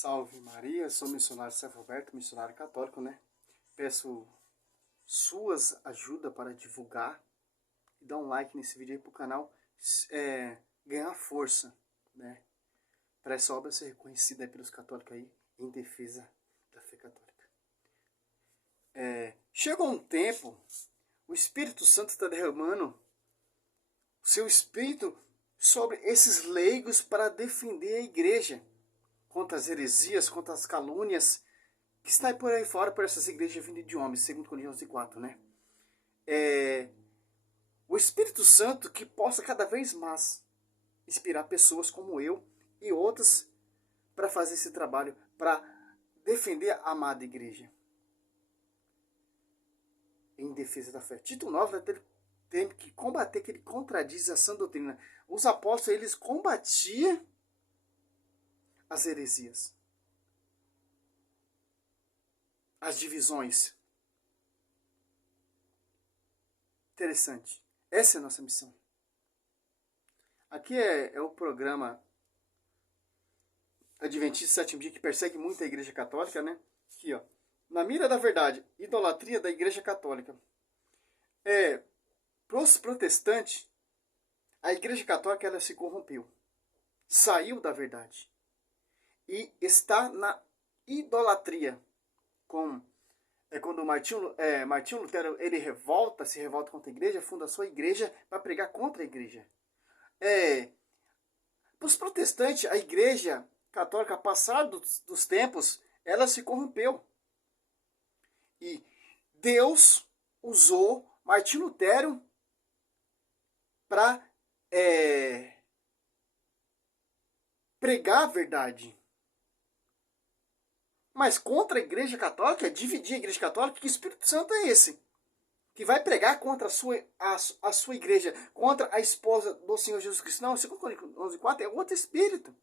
Salve Maria, sou missionário Servo Roberto, missionário católico, né? Peço suas ajudas para divulgar e dar um like nesse vídeo aí pro canal ganhar força, né? Para essa obra ser reconhecida aí pelos católicos aí em defesa da fé católica. Chegou um tempo, o Espírito Santo está derramando o seu Espírito sobre esses leigos para defender a igreja contra as heresias, contra as calúnias que está por aí fora por essas igrejas vindas de homens, segundo Coríntios 4, né? O Espírito Santo que possa cada vez mais inspirar pessoas como eu e outras para fazer esse trabalho, para defender a amada igreja em defesa da fé. Tito 9 tem que combater que ele contradiz a sã doutrina. Os apóstolos, eles combatiam as heresias, as divisões. Interessante. Essa é a nossa missão. Aqui é o programa Adventista Sétimo Dia, que persegue muito a Igreja Católica, né? Aqui, ó. Na mira da verdade, idolatria da Igreja Católica. Para os protestantes, a Igreja Católica ela se corrompeu. Saiu da verdade. E está na idolatria. Quando Martinho Lutero ele se revolta contra a igreja, funda a sua igreja para pregar contra a igreja. Para os protestantes, a igreja católica, passar dos tempos, ela se corrompeu. E Deus usou Martinho Lutero para pregar a verdade. Mas contra a Igreja Católica, dividir a Igreja Católica, que Espírito Santo é esse? Que vai pregar contra a sua igreja, contra a esposa do Senhor Jesus Cristo. Não, segundo Coríntios 11:4 é outro Espírito.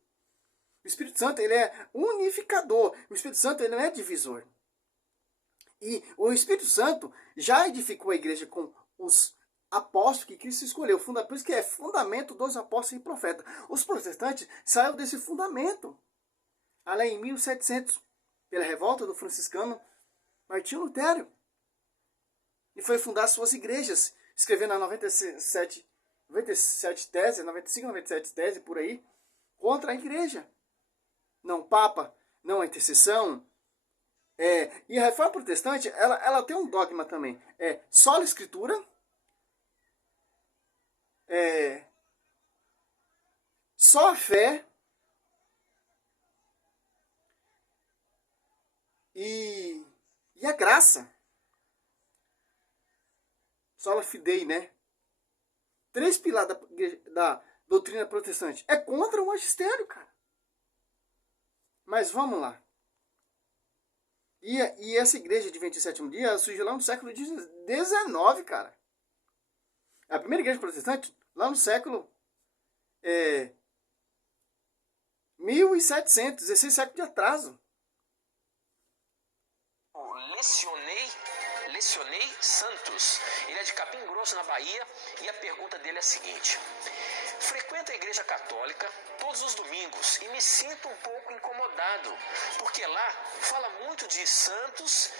O Espírito Santo ele é unificador. O Espírito Santo ele não é divisor. E o Espírito Santo já edificou a igreja com os apóstolos que Cristo escolheu. Por isso que é fundamento dos apóstolos e profetas. Os protestantes saíram desse fundamento. Além em 1700, pela revolta do franciscano Martinho Lutero. E foi fundar suas igrejas, escrevendo a 97 tese, 95, 97 tese, por aí, contra a igreja. Não Papa, não a intercessão. E a reforma protestante, ela tem um dogma também. Sola Escritura, só a fé e a graça. Sola Fidei, né? 3 pilares da doutrina protestante. É contra o magistério, cara. Mas vamos lá. E essa igreja de 27º dia surgiu lá no século XIX, cara. A primeira igreja protestante, lá no século 1700, 16 séculos de atraso. Lecionei Santos. Ele é de Capim Grosso, na Bahia, e a pergunta dele é a seguinte: frequento a igreja católica todos os domingos e me sinto um pouco incomodado, porque lá fala muito de santos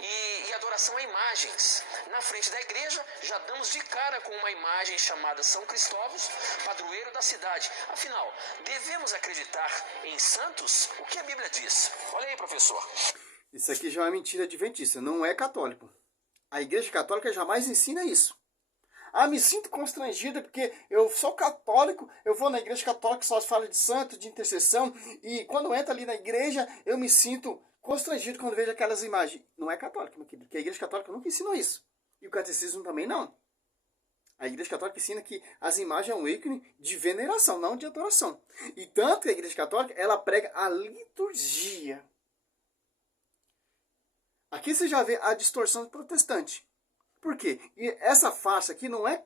e adoração a imagens. Na frente da igreja já damos de cara com uma imagem chamada São Cristóvão, padroeiro da cidade. Afinal, devemos acreditar em santos? O que a Bíblia diz? Olha aí, professor. Isso aqui já é mentira adventista, não é católico. A Igreja Católica jamais ensina isso. Me sinto constrangida porque eu sou católico, eu vou na Igreja Católica que só fala de santo, de intercessão, e quando eu entro ali na igreja, eu me sinto constrangido quando vejo aquelas imagens. Não é católico, meu querido, porque a Igreja Católica nunca ensinou isso. E o catecismo também não. A Igreja Católica ensina que as imagens é um ícone de veneração, não de adoração. E tanto que a Igreja Católica, ela prega a liturgia. Aqui você já vê a distorção protestante. Por quê? E essa farsa aqui não é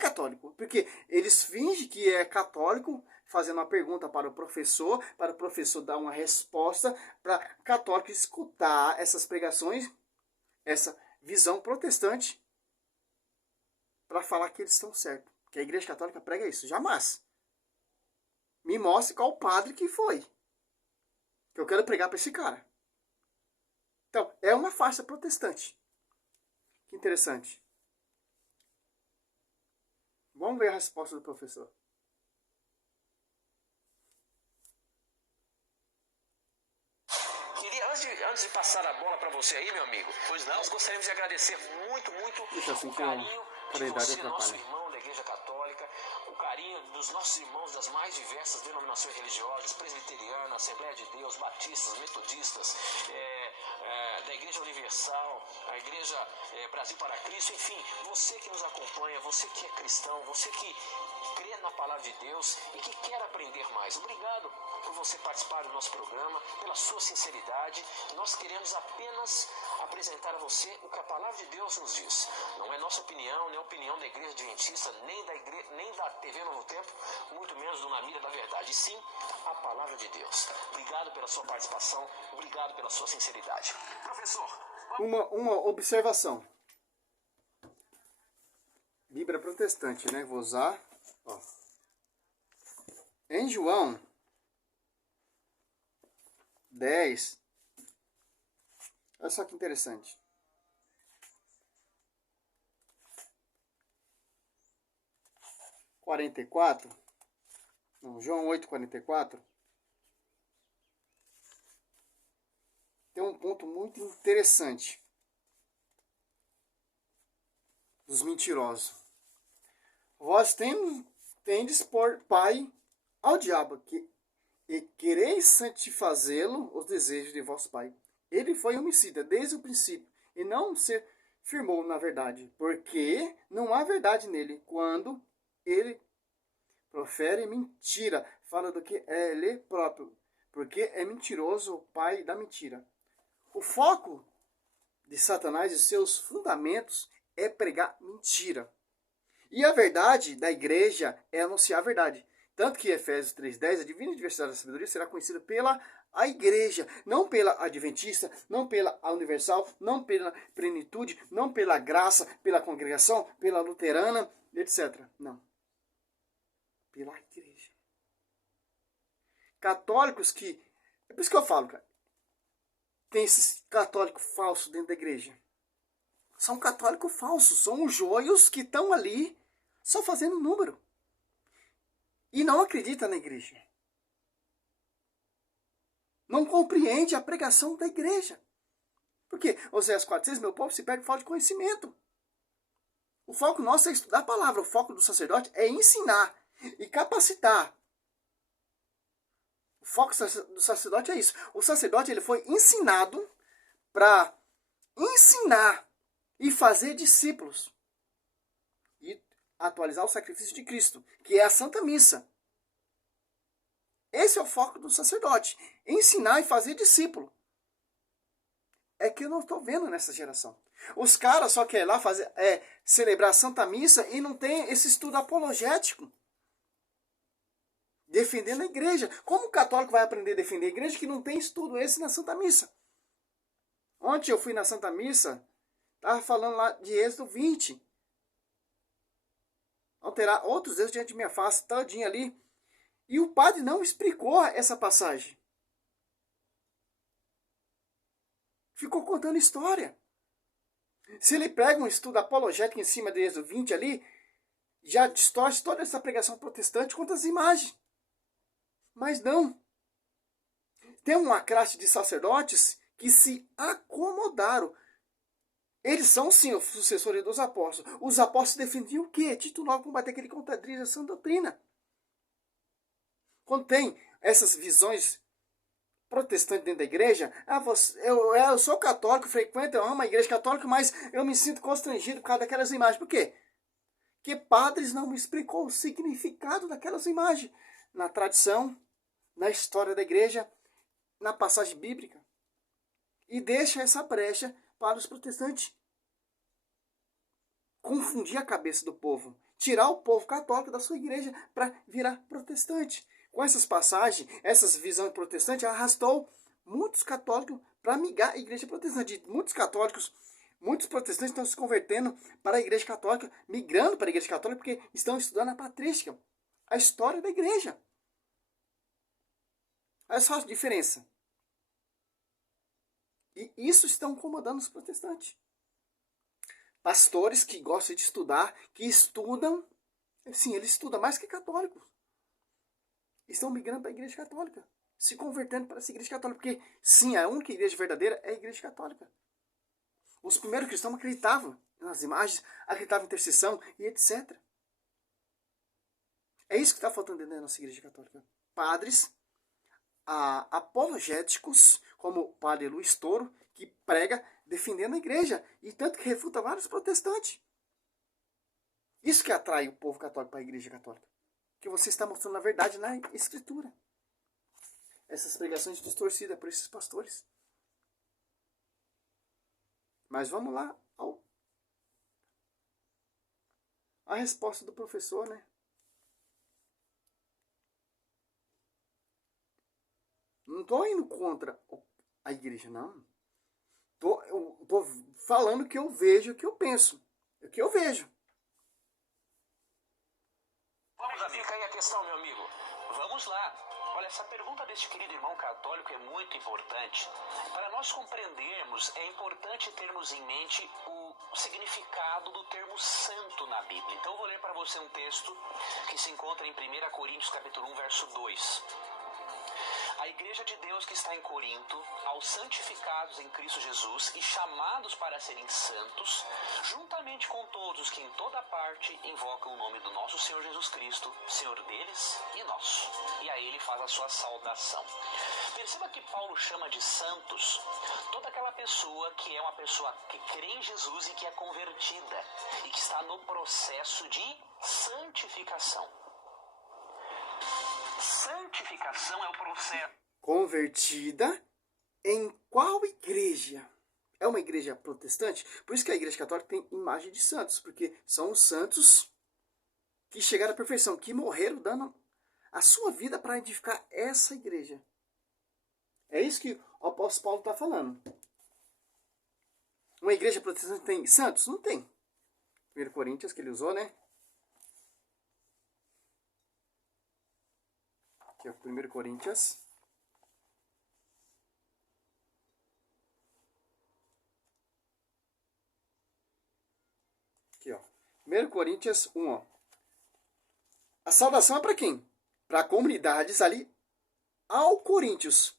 católico. Porque eles fingem que é católico, fazendo uma pergunta para o professor dar uma resposta, para católico escutar essas pregações, essa visão protestante, para falar que eles estão certos. Que a Igreja Católica prega isso. Jamais. Me mostre qual padre que foi. que eu quero pregar para esse cara. Então, é uma farsa protestante. Que interessante. Vamos ver a resposta do professor. Antes de passar a bola para você aí, meu amigo, pois não, nós gostaríamos de agradecer muito o carinho de você, nosso irmão da Igreja Católica, o carinho dos nossos irmãos das mais diversas denominações religiosas, presbiteriana, Assembleia de Deus, batistas, metodistas, da Igreja Universal, a Igreja Brasil para Cristo, enfim, você que nos acompanha, você que é cristão, você que crê na palavra de Deus e que quer aprender mais. Obrigado por você participar do nosso programa, pela sua sinceridade. Nós queremos apenas apresentar a você o que a palavra de Deus nos diz. Não é nossa opinião, nem a opinião da Igreja Adventista, nem da TV Novo Tempo, muito menos do Na Mira da Verdade, e sim a palavra de Deus. Obrigado pela sua participação, obrigado pela sua sinceridade. Professor, uma observação. Bíblia protestante, né? Vou usar. Ó. Em João 10. Olha só que interessante. João 8:44. Tem um ponto muito interessante dos mentirosos. Vós tendes por pai ao diabo, e quereis satisfazê-lo os desejos de vosso pai. Ele foi homicida desde o princípio, e não se firmou na verdade, porque não há verdade nele, quando ele profere mentira, fala do que é ele próprio, porque é mentiroso o pai da mentira. O foco de Satanás e seus fundamentos é pregar mentira. E a verdade da igreja é anunciar a verdade. Tanto que Efésios 3:10, a divina diversidade da sabedoria será conhecida pela a igreja, não pela adventista, não pela universal, não pela plenitude, não pela graça, pela congregação, pela luterana, etc. Não. Pela igreja. Católicos que... É por isso que eu falo, cara. Tem esses católicos falsos dentro da igreja. São católicos falsos, são os joios que estão ali só fazendo número. E não acredita na igreja. Não compreende a pregação da igreja. Porque Oséias 4:6, meu povo se perde por falta de conhecimento. O foco nosso é estudar a palavra. O foco do sacerdote é ensinar e capacitar. O foco do sacerdote é isso. O sacerdote ele foi ensinado para ensinar e fazer discípulos. E atualizar o sacrifício de Cristo, que é a Santa Missa. Esse é o foco do sacerdote. Ensinar e fazer discípulo. É que eu não estou vendo nessa geração. Os caras só querem lá celebrar a Santa Missa e não tem esse estudo apologético. Defendendo a igreja. Como o católico vai aprender a defender a igreja que não tem estudo esse na Santa Missa? Ontem eu fui na Santa Missa, estava falando lá de Êxodo 20. Alterar outros deuses diante de minha face, todinho ali. E o padre não explicou essa passagem. Ficou contando história. Se ele prega um estudo apologético em cima de Êxodo 20 ali, já distorce toda essa pregação protestante contra as imagens. Mas não. Tem uma classe de sacerdotes que se acomodaram. Eles são, sim, os sucessores dos apóstolos. Os apóstolos defendiam o quê? Tito 9, combater aquele que contradiz a sã doutrina. Quando tem essas visões protestantes dentro da igreja, eu sou católico, frequento, eu amo a igreja católica, mas eu me sinto constrangido por causa daquelas imagens. Por quê? Porque padres não me explicou o significado daquelas imagens. Na tradição, na história da igreja, na passagem bíblica. E deixa essa brecha para os protestantes. Confundir a cabeça do povo. Tirar o povo católico da sua igreja para virar protestante. Com essas passagens, essas visões protestantes, arrastou muitos católicos para migrar a igreja protestante. Muitos protestantes estão se convertendo para a igreja católica, migrando para a igreja católica, porque estão estudando a patrística, a história da igreja. Olha só a diferença. E isso está incomodando os protestantes. Pastores que gostam de estudar, que estudam, sim, eles estudam mais que católicos. Estão migrando para a igreja católica, se convertendo para essa igreja católica, porque sim, a única igreja verdadeira é a igreja católica. Os primeiros cristãos acreditavam nas imagens, acreditavam em intercessão e etc. É isso que está faltando dentro da nossa igreja católica. Padres apologéticos, como o padre Luiz Toro, que prega defendendo a igreja, e tanto que refuta vários protestantes. Isso que atrai o povo católico para a igreja católica. Que você está mostrando a verdade na escritura. Essas pregações distorcidas por esses pastores. Mas vamos lá a resposta do professor, né? Não estou indo contra a igreja, não. Estou falando o que eu vejo, o que eu penso. O que eu vejo. Vamos lá, fica aí a questão, meu amigo. Vamos lá. Olha, essa pergunta deste querido irmão católico é muito importante. Para nós compreendermos, é importante termos em mente o significado do termo santo na Bíblia. Então eu vou ler para você um texto que se encontra em 1 Coríntios capítulo 1, verso 2. A igreja de Deus que está em Corinto, aos santificados em Cristo Jesus e chamados para serem santos, juntamente com todos que em toda parte invocam o nome do nosso Senhor Jesus Cristo, Senhor deles e nosso. E a ele faz a sua saudação. Perceba que Paulo chama de santos toda aquela pessoa que é uma pessoa que crê em Jesus e que é convertida e que está no processo de santificação. Santificação é o processo. Convertida em qual igreja? É uma igreja protestante? Por isso que a igreja católica tem imagem de santos, porque são os santos que chegaram à perfeição, que morreram dando a sua vida para edificar essa igreja. É isso que o apóstolo Paulo está falando. Uma igreja protestante tem santos? Não tem. 1 Coríntios que ele usou, né? Aqui, ó, 1 Coríntios. Aqui, ó. 1 Coríntios 1, ó. A saudação é para quem? Para comunidades ali ao Coríntios.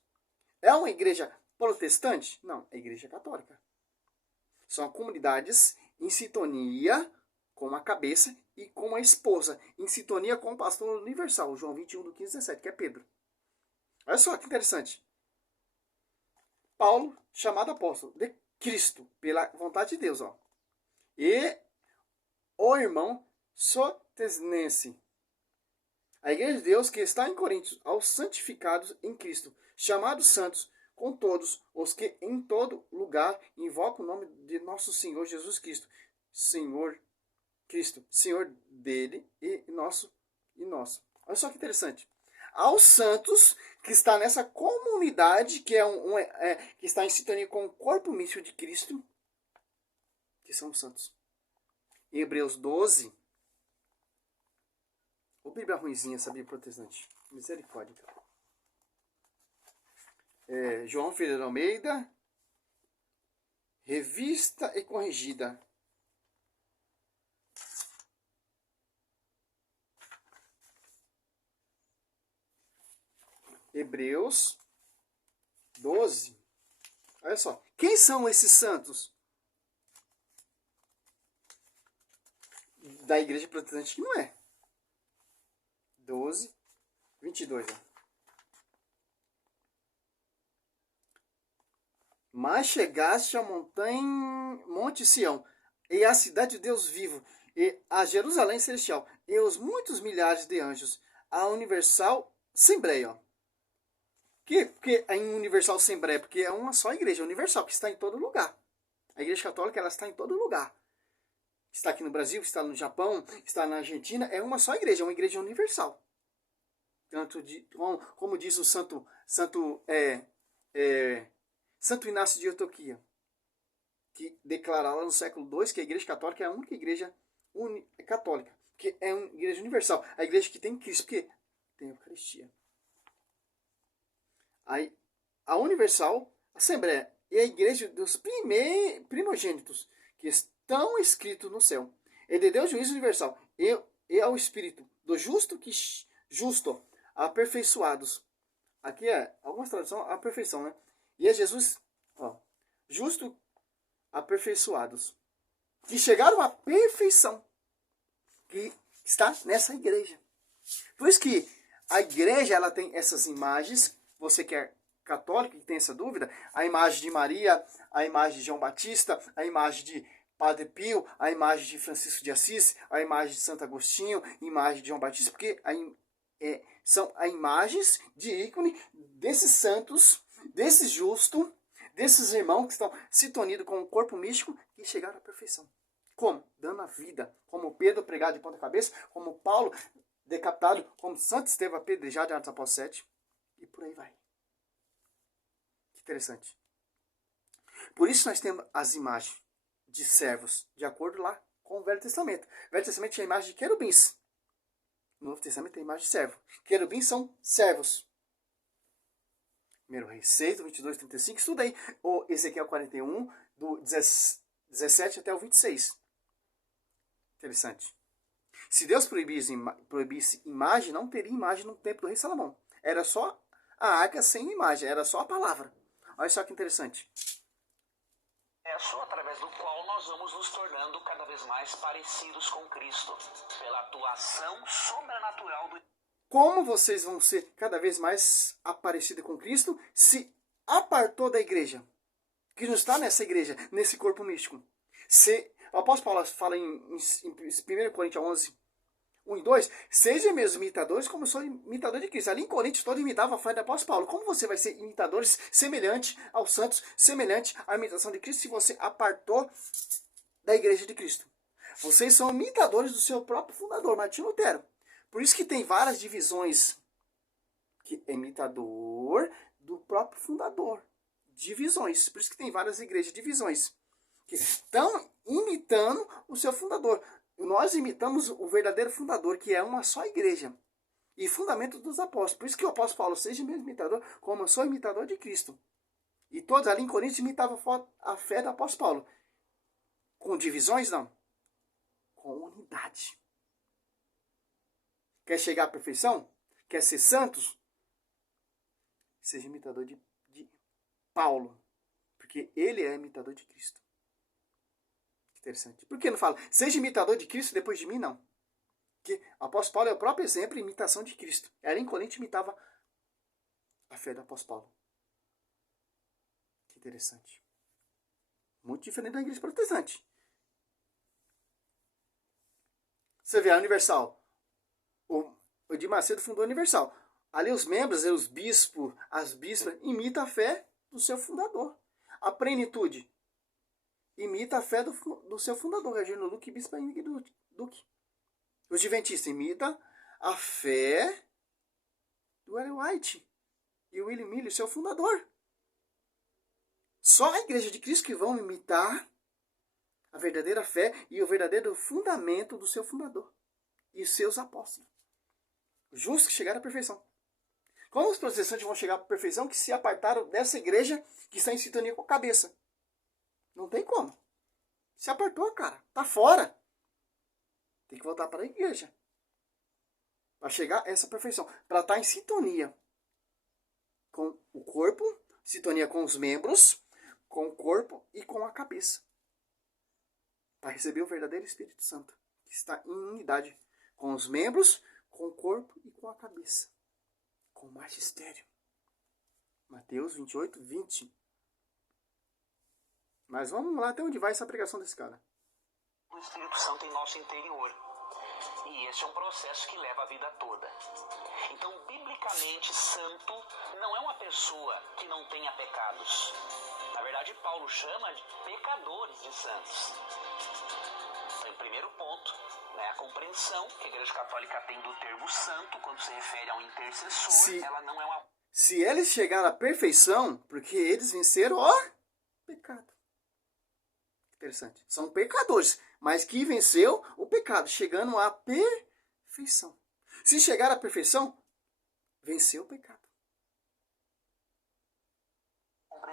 É uma igreja protestante? Não, é igreja católica. São comunidades em sintonia com a cabeça e com a esposa, em sintonia com o pastor universal, João 21, do 15 17, que é Pedro. Olha só que interessante. Paulo, chamado apóstolo de Cristo, pela vontade de Deus, ó. E o irmão Sotesnense. A igreja de Deus que está em Coríntios, aos santificados em Cristo, chamados santos, com todos os que em todo lugar invocam o nome de nosso Senhor Jesus Cristo. Senhor Cristo, Senhor dele e nosso e nosso. Olha só que interessante. Aos santos que está nessa comunidade que que está em sintonia com o corpo místico de Cristo, que são os santos. Em Hebreus 12, ô Bíblia ruimzinha, sabia, protestante? Misericórdia, cara. João Ferreira Almeida, revista e corrigida. Hebreus 12. Olha só. Quem são esses santos? Da igreja protestante que não é. 12, 22. Ó. Mas chegaste ao Monte Sião, e à cidade de Deus vivo, e a Jerusalém celestial, e os muitos milhares de anjos, a universal Assembleia. Ó. Porque é em universal Assembleia? Porque é uma só igreja universal, que está em todo lugar. A igreja católica ela está em todo lugar. Está aqui no Brasil, está no Japão, está na Argentina, é uma só igreja, é uma igreja universal. Tanto como diz o Santo Inácio de Antioquia, que declara lá no século II que a igreja católica é a única igreja católica, que é uma igreja universal, a igreja que tem Cristo, porque tem a Eucaristia. Aí, a universal Assembleia é a igreja dos primogênitos que estão escritos no céu. Ele deu juízo universal. E ao Espírito do justo, aperfeiçoados. Aqui é algumas traduções, a perfeição, né? E é Jesus, ó, justo, aperfeiçoados. Que chegaram à perfeição. Que está nessa igreja. Por isso que a igreja ela tem essas imagens. Você que é católico, que tem essa dúvida, a imagem de Maria, a imagem de João Batista, a imagem de Padre Pio, a imagem de Francisco de Assis, a imagem de Santo Agostinho, a imagem de João Batista, porque são as imagens de ícone desses santos, desses justos, desses irmãos que estão sintonizados com o corpo místico e chegaram à perfeição. Como? Dando a vida. Como Pedro pregado de ponta cabeça, como Paulo decapitado, como Santo Estevão apedrejado em Atos Apóstolos 7. E por aí vai. Que interessante. Por isso nós temos as imagens de servos, de acordo lá com o Velho Testamento. O Velho Testamento tinha a imagem de querubins. No Novo Testamento tem a imagem de servo. Querubins são servos. 1 Reis 6, do 22 ao 35. Estuda aí o Ezequiel 41, do 17 até o 26. Interessante. Se Deus proibisse imagem, não teria imagem no templo do rei Salomão. Era só a arca sem imagem, era só a palavra. Olha só que interessante. Através do qual nós vamos nos tornando cada vez mais parecidos com Cristo, pela atuação sobrenatural do... Como vocês vão ser cada vez mais parecidos com Cristo se apartou da igreja? Que não está nessa igreja, nesse corpo místico. O apóstolo Paulo fala em 1 Coríntios 11, 1 e 2, sejam meus imitadores como eu sou imitador de Cristo. Ali em Coríntios todo imitava a fé do apóstolo Paulo. Como você vai ser imitadores semelhante aos santos, semelhante à imitação de Cristo se você apartou da igreja de Cristo? Vocês são imitadores do seu próprio fundador, Martinho Lutero. Por isso que tem várias divisões. Que é imitador do próprio fundador. Divisões. Por isso que tem várias igrejas, divisões. Que estão imitando o seu fundador. Nós imitamos o verdadeiro fundador, que é uma só igreja. E fundamento dos apóstolos. Por isso que o apóstolo Paulo seja meu imitador, como eu sou imitador de Cristo. E todos ali em Coríntios imitavam a fé do apóstolo Paulo. Com divisões, não. Com unidade. Quer chegar à perfeição? Quer ser santos? Seja imitador de Paulo. Porque ele é imitador de Cristo. Interessante. Por que não fala, seja imitador de Cristo depois de mim? Não. Porque o apóstolo Paulo é o próprio exemplo de imitação de Cristo. Era em Coríntios imitava a fé do apóstolo Paulo. Que interessante. Muito diferente da igreja protestante. Você vê a Universal. O Edir Macedo fundou a Universal. Ali os membros, os bispos, as bispas, imitam a fé do seu fundador. A Plenitude imita a fé do seu fundador, Regino Luque e Bispo Henrique Duque. Os Adventistas imitam a fé do Ellen White e o William Miller, seu fundador. Só a Igreja de Cristo que vão imitar a verdadeira fé e o verdadeiro fundamento do seu fundador e os seus apóstolos. Justos que chegaram à perfeição. Como os protestantes vão chegar à perfeição que se apartaram dessa igreja que está em sintonia com a cabeça? Não tem como. Se apartou, cara. Tá fora. Tem que voltar para a igreja. Para chegar a essa perfeição. Para estar em sintonia com o corpo, sintonia com os membros, com o corpo e com a cabeça. Para receber o verdadeiro Espírito Santo. Que está em unidade com os membros, com o corpo e com a cabeça. Com o magistério. Mateus 28, 20. Mas vamos lá até onde vai essa pregação desse cara. O Espírito Santo em nosso interior. E esse é um processo que leva a vida toda. Então, biblicamente, santo não é uma pessoa que não tenha pecados. Na verdade, Paulo chama de pecadores de santos. Então, em primeiro ponto, a compreensão que a Igreja Católica tem do termo santo, quando se refere a um intercessor, ela não é uma... Se eles chegaram à perfeição, porque eles venceram o pecado. Interessante. São pecadores, mas que venceu o pecado, chegando à perfeição. Se chegar à perfeição, venceu o pecado.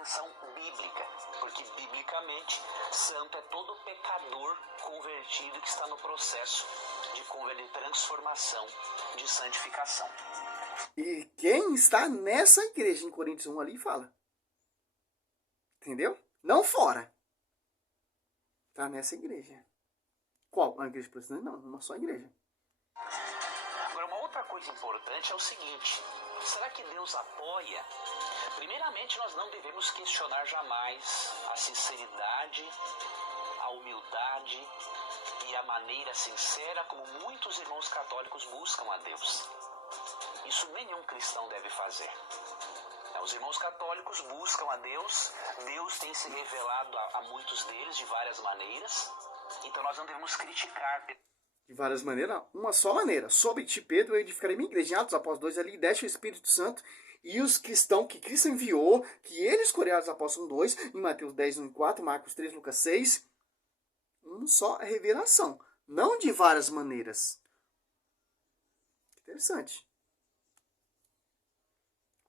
compreensão bíblica, porque biblicamente santo é todo pecador convertido que está no processo de transformação, de santificação. E quem está nessa igreja em Coríntios 1 ali fala. Entendeu? Não fora. Está nessa igreja. Qual? A igreja protestante? Não, uma só igreja. Agora, uma outra coisa importante é o seguinte: será que Deus apoia? Primeiramente, nós não devemos questionar jamais a sinceridade, a humildade e a maneira sincera como muitos irmãos católicos buscam a Deus. Isso nenhum cristão deve fazer. Os irmãos católicos buscam a Deus, Deus tem se revelado a muitos deles de várias maneiras, então nós não devemos criticar. De várias maneiras, uma só maneira. Sobre ti, Pedro, eu edificarei minha igreja. Em Atos Apóstolos 2, ali, desce o Espírito Santo e os cristãos que Cristo enviou, que ele escolheu, Atos Apóstolos 2, em Mateus 10, 1 e 4, Marcos 3, Lucas 6, uma só revelação, não de várias maneiras. Interessante.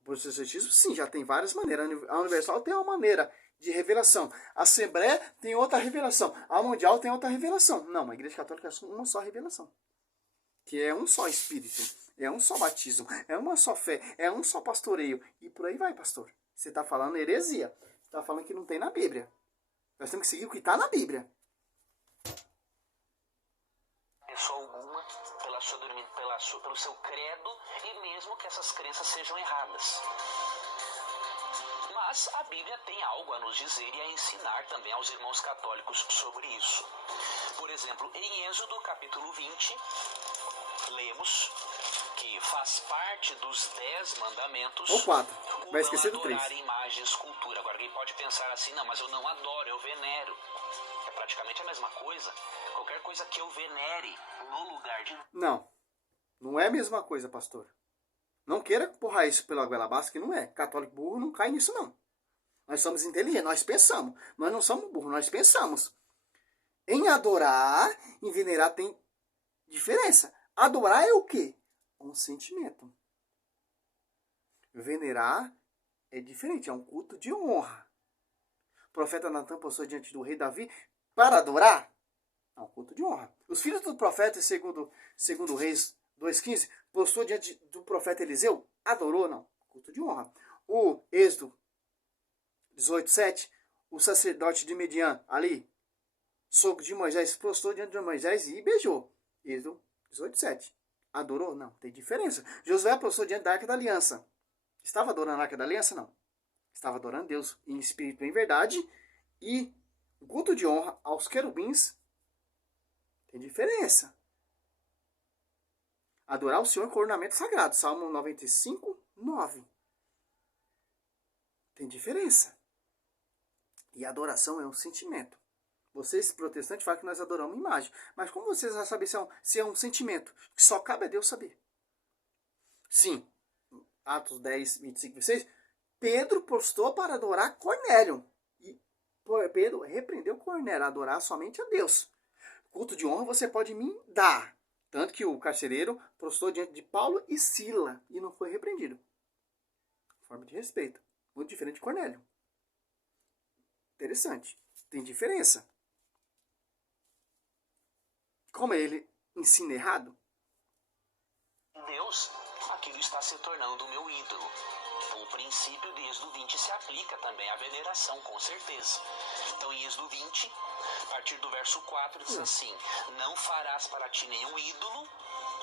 O protestantismo, sim, já tem várias maneiras. A Universal tem uma maneira de revelação. A Assembleia tem outra revelação. A Mundial tem outra revelação. Não, a Igreja Católica é uma só revelação. Que é um só Espírito, é um só batismo, é uma só fé, é um só pastoreio. E por aí vai, pastor. Você está falando heresia. Você está falando que não tem na Bíblia. Nós temos que seguir o que está na Bíblia. Pessoa alguma, pelo seu credo, e mesmo que essas crenças sejam erradas. Mas a Bíblia tem algo a nos dizer e a ensinar também aos irmãos católicos sobre isso. Por exemplo, em Êxodo capítulo 20, lemos que faz parte dos 10 mandamentos Ou 4. Vai o esquecer não do 3. adorar imagem e escultura. Agora alguém pode pensar assim: não, mas eu não adoro, eu venero. É praticamente a mesma coisa. Qualquer coisa que eu venere no lugar de... Não. Não é a mesma coisa, pastor. Não queira empurrar isso pela goela abaixo, que não é. Católico burro não cai nisso, não. Nós somos inteligentes, nós pensamos. Nós não somos burros, nós pensamos. Em adorar, em venerar tem diferença. Adorar é o quê? Um sentimento. Venerar é diferente, é um culto de honra. O profeta Natan passou diante do rei Davi para adorar. É um culto de honra. Os filhos do profeta, segundo Reis 2,15, postou diante do profeta Eliseu, adorou, não. Culto de honra. O Êxodo 18,7, o sacerdote de Midian, ali, sogro de Moisés, postou diante de Moisés e beijou. Êxodo 18,7. Adorou? Não, tem diferença. Josué postou diante da Arca da Aliança. Estava adorando a Arca da Aliança? Não. Estava adorando Deus em espírito e em verdade. E o culto de honra aos querubins tem diferença. Adorar o Senhor com ornamento sagrado. Salmo 95, 9. Tem diferença. E a adoração é um sentimento. Vocês, protestantes, falam que nós adoramos imagem. Mas como vocês vão saber se é um sentimento? Que só cabe a Deus saber. Sim. Atos 10, 25, 26. Pedro postou para adorar Cornélio. E Pedro repreendeu Cornélio a adorar somente a Deus. Culto de honra você pode me dar. Tanto que o carcereiro prostou diante de Paulo e Sila e não foi repreendido. Forma de respeito. Muito diferente de Cornélio. Interessante. Tem diferença. Como ele ensina errado? Deus, aquilo está se tornando o meu ídolo. O princípio de Êxodo 20 se aplica também à veneração, com certeza. Então, em Êxodo 20, a partir do verso 4, diz assim: não farás para ti nenhum ídolo,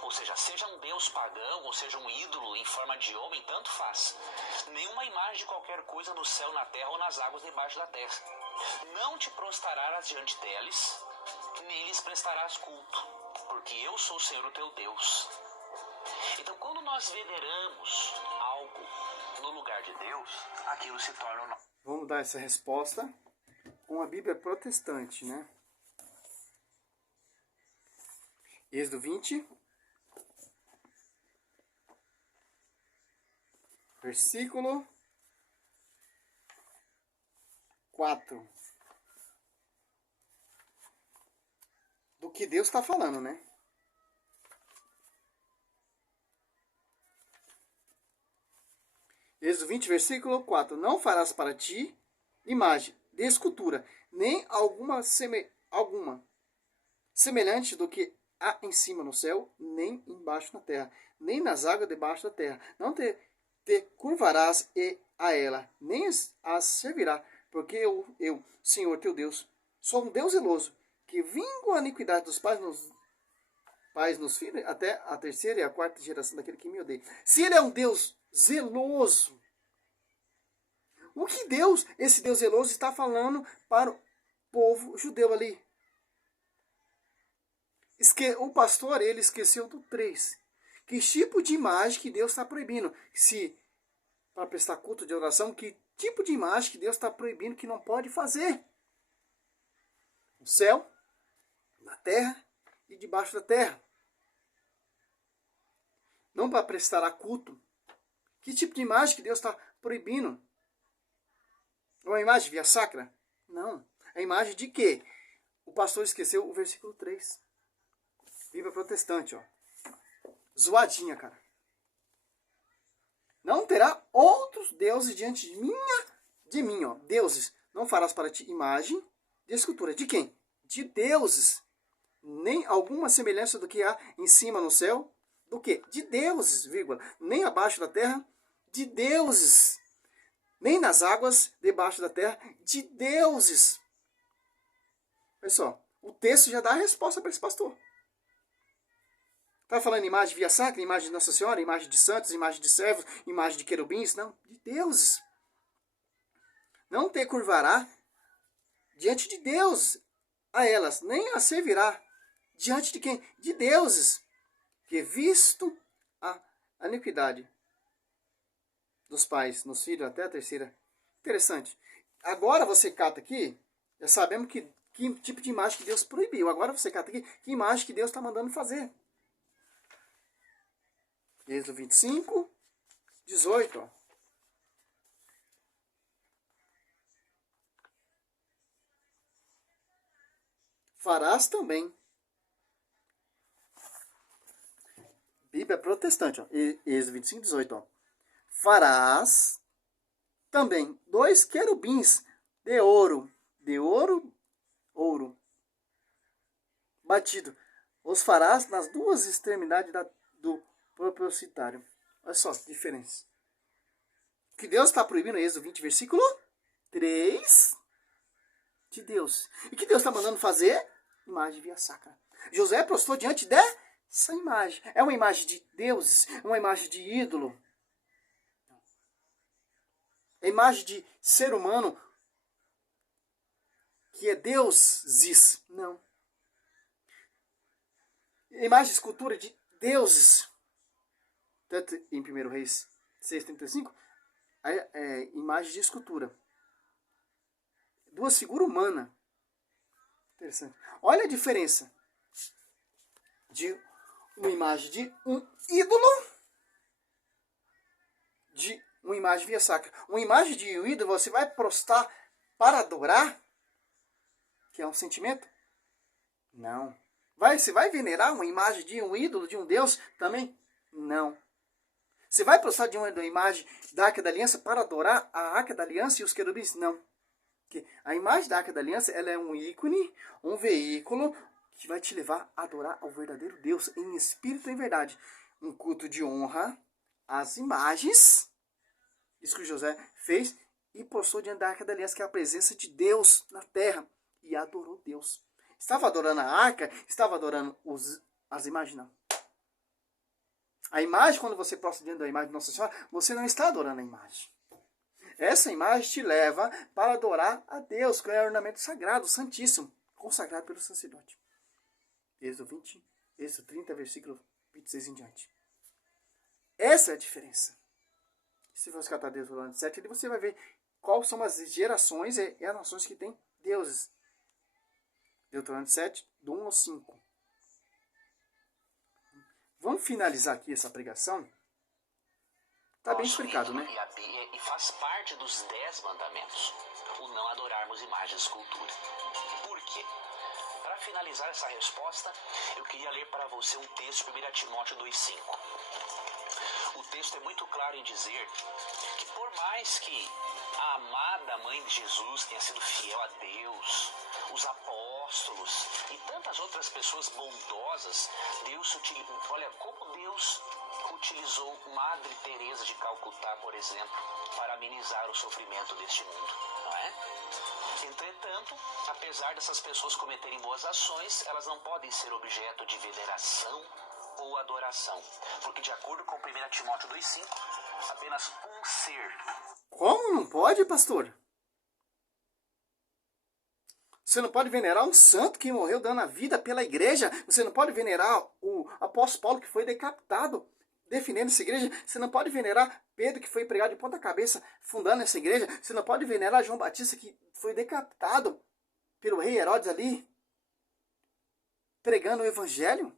ou seja um deus pagão, ou seja um ídolo em forma de homem, tanto faz. Nenhuma imagem de qualquer coisa no céu, na terra ou nas águas debaixo da terra. Não te prostrarás diante deles, nem lhes prestarás culto, porque eu sou o Senhor o teu Deus. Então, quando nós veneramos algo no lugar de Deus, aquilo se torna o nosso. Vamos dar essa resposta com a Bíblia protestante, né? Êxodo 20, versículo 4. Do que Deus está falando, né? Êxodo 20, versículo 4. Não farás para ti imagem de escultura, nem alguma semelhante do que há em cima no céu, nem embaixo na terra, nem nas águas debaixo da terra. Não te curvarás a ela, nem as servirá, porque eu, Senhor teu Deus, sou um Deus zeloso, que vingo a iniquidade dos pais nos filhos, até a terceira e a quarta geração daquele que me odeia. Se ele é um Deus zeloso, o que esse Deus zeloso, está falando para o povo judeu ali? O pastor, ele esqueceu do 3. Que tipo de imagem que Deus está proibindo? Se para prestar culto de oração, que tipo de imagem que Deus está proibindo que não pode fazer? No céu, na terra e debaixo da terra. Não para prestar a culto. Que tipo de imagem que Deus está proibindo? Uma imagem via sacra? Não. A imagem de quê? O pastor esqueceu o versículo 3. Bíblia protestante, ó. Zoadinha, cara. Não terá outros deuses diante de mim, ó. Deuses. Não farás para ti imagem de escultura. De quem? De deuses. Nem alguma semelhança do que há em cima no céu. Do que? De deuses, vírgula. Nem abaixo da terra. De deuses. Nem nas águas debaixo da terra. De deuses. Pessoal, o texto já dá a resposta para esse pastor. Está falando imagem via sacra, imagem de Nossa Senhora, imagem de santos, imagem de servos, imagem de querubins? Não, de deuses. Não te curvará diante de Deus a elas, nem a servirá. Diante de quem? De deuses. Que visto a iniquidade dos pais nos filhos até a terceira. Interessante. Agora você cata aqui, já sabemos que tipo de imagem que Deus proibiu. Agora você cata aqui que imagem que Deus está mandando fazer. Êxodo 25, 18. Ó. Farás também. Bíblia protestante. Ó. Êxodo 25, 18. Ó. Farás também 2 querubins de ouro. De ouro, batido. Os farás nas 2 extremidades do propósito. Olha só a diferença. O que Deus está proibindo em Êxodo 20, versículo 3 de Deus. E o que Deus está mandando fazer? Imagem via sacra. José prostrou diante dessa imagem. É uma imagem de deuses, uma imagem de ídolo. É imagem de ser humano que é deuses. Não. Imagem de escultura de deuses. Tanto em 1 Reis 6,35, imagem de escultura. 2 figuras humanas. Interessante. Olha a diferença de uma imagem de um ídolo de uma imagem via sacra. Uma imagem de um ídolo você vai prostrar para adorar, que é um sentimento? Não. Você vai venerar uma imagem de um ídolo, de um Deus também? Não. Você vai prostrar de uma imagem da Arca da Aliança para adorar a Arca da Aliança e os querubins? Não. Porque a imagem da Arca da Aliança ela é um ícone, um veículo que vai te levar a adorar ao verdadeiro Deus em espírito e em verdade. Um culto de honra às imagens. Isso que José fez e prostrou diante da Arca da Aliança, que é a presença de Deus na terra. E adorou Deus. Estava adorando a arca? Estava adorando as imagens? Não. A imagem, quando você prostra diante da imagem de Nossa Senhora, você não está adorando a imagem. Essa imagem te leva para adorar a Deus, que é o ornamento sagrado, santíssimo, consagrado pelo sacerdote. Êxodo 20, Êxodo 30, versículo 26 em diante. Essa é a diferença. Se você catar Deuteronômio 7, você vai ver quais são as gerações e as nações que têm deuses. Deuteronômio 7, do 1 ao 5. Vamos finalizar aqui essa pregação. Está bem explicado, né? E faz parte dos 10 mandamentos, o não adorarmos imagens de escultura. Por quê? Para finalizar essa resposta, eu queria ler para você um texto, 1 Timóteo 2,5. O texto é muito claro em dizer que por mais que a amada mãe de Jesus tenha sido fiel a Deus, os apóstolos e tantas outras pessoas bondosas, olha como Deus utilizou Madre Teresa de Calcutá, por exemplo, para amenizar o sofrimento deste mundo, não é? Entretanto, apesar dessas pessoas cometerem boas ações, elas não podem ser objeto de veneração ou adoração, porque de acordo com 1 Timóteo 2,5, apenas um ser. Como não pode, pastor? Você não pode venerar um santo que morreu dando a vida pela igreja. Você não pode venerar o apóstolo Paulo que foi decapitado defendendo essa igreja. Você não pode venerar Pedro que foi pregado de ponta cabeça fundando essa igreja. Você não pode venerar João Batista que foi decapitado pelo rei Herodes ali pregando o evangelho.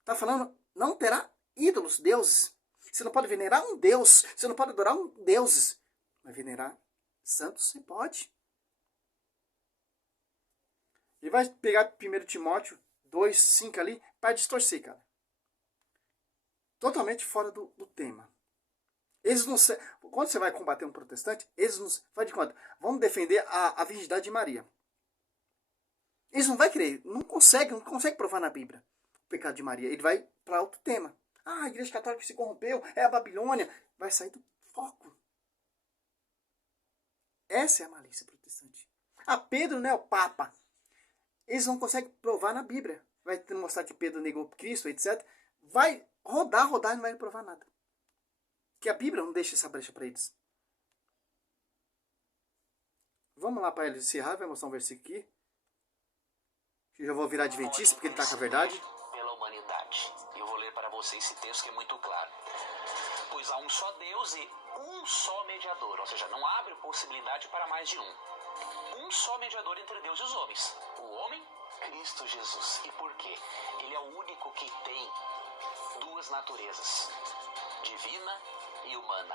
Está falando, não terá ídolos, deuses. Você não pode venerar um deus. Você não pode adorar um deuses. Mas venerar santos você pode. E vai pegar 1 Timóteo 2,5 ali para distorcer, cara. Totalmente fora do tema. Eles não, quando você vai combater um protestante, eles não faz de conta. Vamos defender a virgindade de Maria. Eles não vão querer, não consegue provar na Bíblia o pecado de Maria. Ele vai para outro tema. A igreja católica se corrompeu, é a Babilônia. Vai sair do foco. Essa é a malícia protestante. Pedro não é o Papa. Eles não conseguem provar na Bíblia. Vai mostrar que Pedro negou Cristo, etc. Vai rodar e não vai provar nada. Que a Bíblia não deixa essa brecha para eles. Vamos lá para ele encerrar, vai mostrar um versículo aqui. Eu já vou virar adventista porque ele está com a verdade. Pela humanidade. Eu vou ler para você esse texto que é muito claro. Pois há um só Deus e um só mediador. Ou seja, não abre possibilidade para mais de um. Um só mediador entre Deus e os homens. O homem, Cristo Jesus. E por quê? Ele é o único que tem duas naturezas. Divina e humana.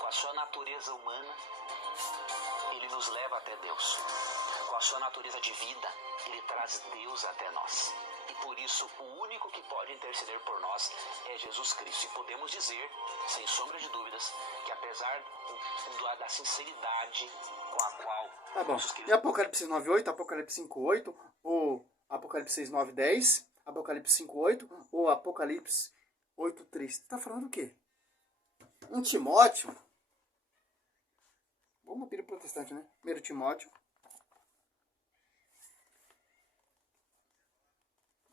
Com a sua natureza humana, ele nos leva até Deus. Com a sua natureza de vida, ele traz Deus até nós. E por isso, o único que pode interceder por nós é Jesus Cristo. E podemos dizer, sem sombra de dúvidas, que apesar da sinceridade com a qual... Tá bom. E Apocalipse 9:8, Apocalipse 5:8, ou Apocalipse 6:9-10, Apocalipse 5:8, ou Apocalipse 8:3. Tá falando o quê? Um Timóteo. Vamos para o protestante, né? 1 Timóteo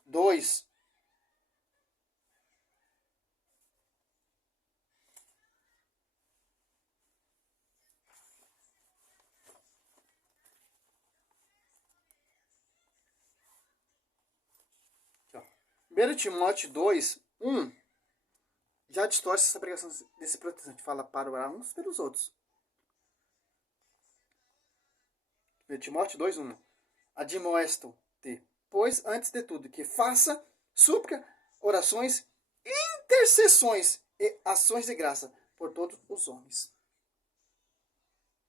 2. Aqui, ó. 1 Timóteo 2:1 já distorce essa pregação desse protestante. Fala para orar uns pelos outros. 1 Timóteo 2:1 Admoesto-te, pois, antes de tudo, que faça súplica, orações, intercessões e ações de graça por todos os homens.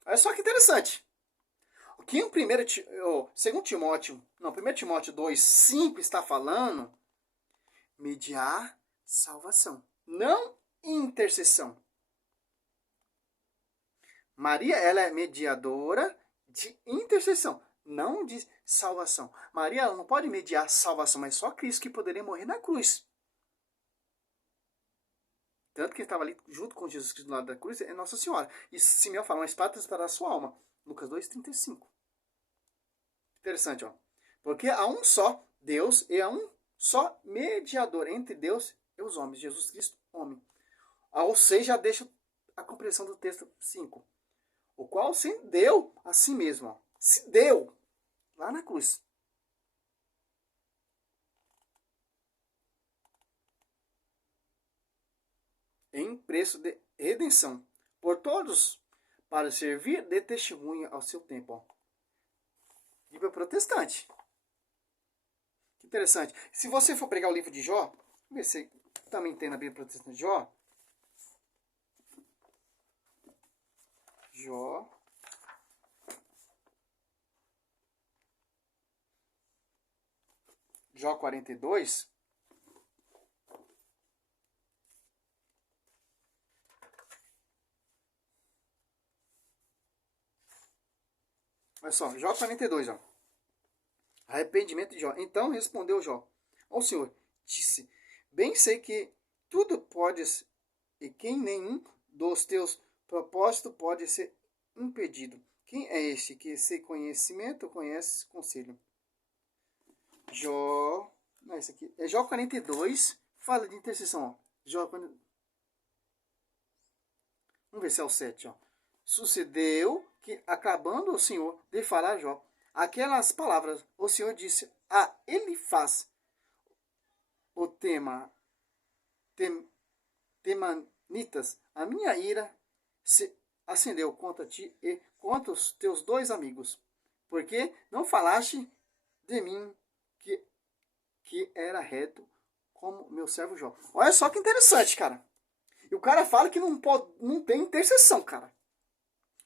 Olha só que interessante. O que o 1 Timóteo 2:5 está falando, mediar salvação, não intercessão. Maria, ela é mediadora de intercessão, não de salvação. Maria, ela não pode mediar salvação, mas só Cristo que poderia morrer na cruz. Tanto que ele estava ali junto com Jesus Cristo do lado da cruz é Nossa Senhora. E Simeão fala, uma espada para a sua alma. Lucas 2:35. Interessante, ó. Porque há um só Deus e há um só mediador entre Deus e os homens. Jesus Cristo, homem. Ou seja, deixa a compreensão do texto 5. O qual se deu a si mesmo. Ó. Se deu lá na cruz. Em preço de redenção por todos, para servir de testemunha ao seu tempo. Ó. Bíblia protestante. Que interessante. Se você for pregar o livro de Jó, vamos ver se também tem na Bíblia protestante de Jó. Jó. Jó 42. Olha só, Jó 42, ó. Arrependimento de Jó. Então respondeu Jó ao Senhor, disse, bem sei que tudo podes e que nenhum dos teus propósitos pode ser impedido. Quem é este que sem conhecimento conhece conselho? Jó, não é isso aqui, é Jó 42, fala de intercessão, ó. Jó 42. Vamos ver se é o 7, ó. Sucedeu que, acabando o Senhor de falar a Jó aquelas palavras, o Senhor disse a Elifaz, o temanitas, a minha ira se acendeu contra ti e contra os teus dois amigos, porque não falaste de mim que era reto como meu servo Jó. Olha só que interessante, cara. E o cara fala que não tem intercessão, cara.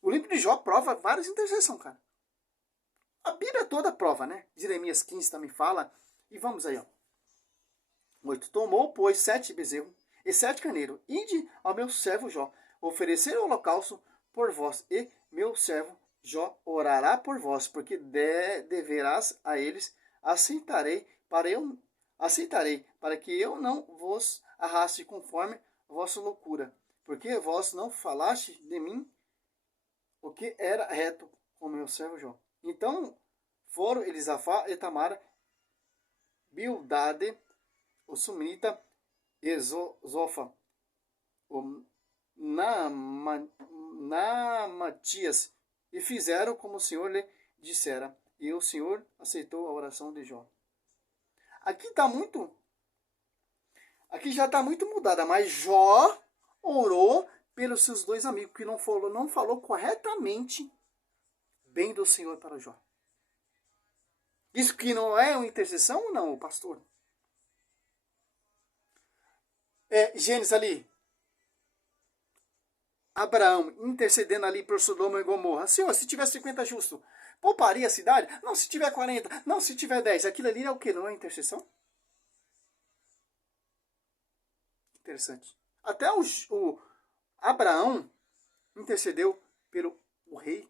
O livro de Jó prova várias intercessões, cara. A Bíblia toda prova, né? Jeremias 15 também fala. E vamos aí, ó. 8. Tomou, pois, 7 bezerros e 7 carneiros. Ide ao meu servo Jó, oferecer o holocausto por vós. E meu servo Jó orará por vós, porque deverás a eles. Aceitarei para que eu não vos arraste conforme a vossa loucura. Porque vós não falaste de mim o que era reto com meu servo Jó. Então foram Elisafá e Tamara, Bildade, o Sumita, e Zofa, o Naamatias, e fizeram como o Senhor lhe dissera. E o Senhor aceitou a oração de Jó. Aqui já está muito mudada, mas Jó orou pelos seus dois amigos, que não falou corretamente bem do Senhor para Jó. Isso que não é uma intercessão ou não, pastor? Gênesis ali. Abraão intercedendo ali por Sodoma e Gomorra. Senhor, se tiver 50 justos, pouparia a cidade? Não, se tiver 40. Não, se tiver 10. Aquilo ali é o que? Não é intercessão? Interessante. Até o Abraão intercedeu pelo o rei.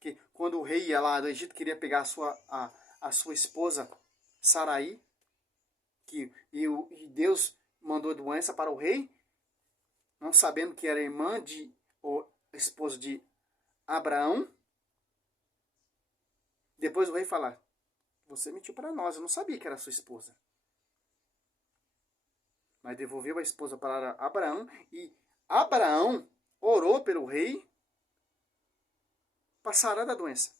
Que quando o rei ia lá do Egito, queria pegar a sua esposa Sarai, e Deus mandou doença para o rei, não sabendo que era irmã ou esposa de Abraão. Depois o rei falar, você mentiu para nós, eu não sabia que era sua esposa. Mas devolveu a esposa para Abraão, e Abraão orou pelo rei para sarar da doença.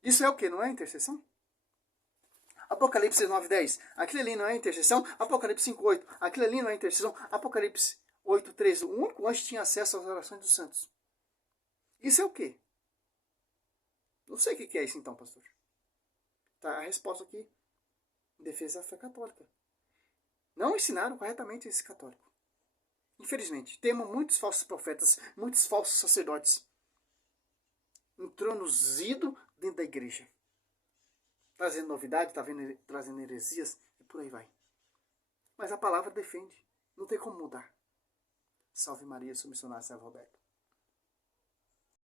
Isso é o que? Não é intercessão? Apocalipse 9:10. Aquilo ali não é intercessão? Apocalipse 5:8. Aquilo ali não é intercessão? Apocalipse 8:13. O único anjo tinha acesso às orações dos santos. Isso é o que? Não sei o que é isso então, pastor. Tá a resposta aqui. Defesa da fé católica. Não ensinaram corretamente esse católico. Infelizmente, temos muitos falsos profetas, muitos falsos sacerdotes introduzido dentro da igreja, trazendo novidade, trazendo heresias e por aí vai. Mas a palavra defende, não tem como mudar. Salve Maria, sou missionário Sérgio Roberto.